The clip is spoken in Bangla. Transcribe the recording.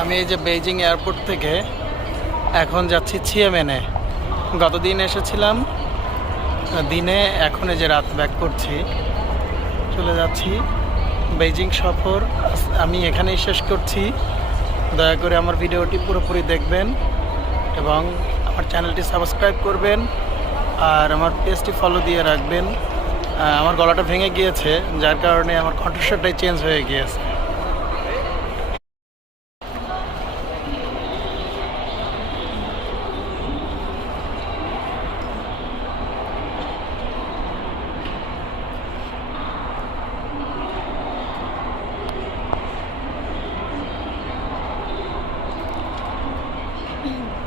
আমি এই যে বেইজিং এয়ারপোর্ট থেকে এখন যাচ্ছি ছিয়ামেনে গতদিন এসেছিলাম, দিনে এখন এই যে রাত ব্যাক করছি, চলে যাচ্ছি বেইজিং সফর। আমি এখানেই শেষ করছি। দয়া করে আমার ভিডিওটি পুরোপুরি দেখবেন এবং আমার চ্যানেলটি সাবস্ক্রাইব করবেন আর আমার পেজটি ফলো দিয়ে রাখবেন। আমার গলাটা ভেঙে গিয়েছে, যার কারণে আমার কণ্ঠস্বরটাই চেঞ্জ হয়ে গিয়েছে। Mm-hmm.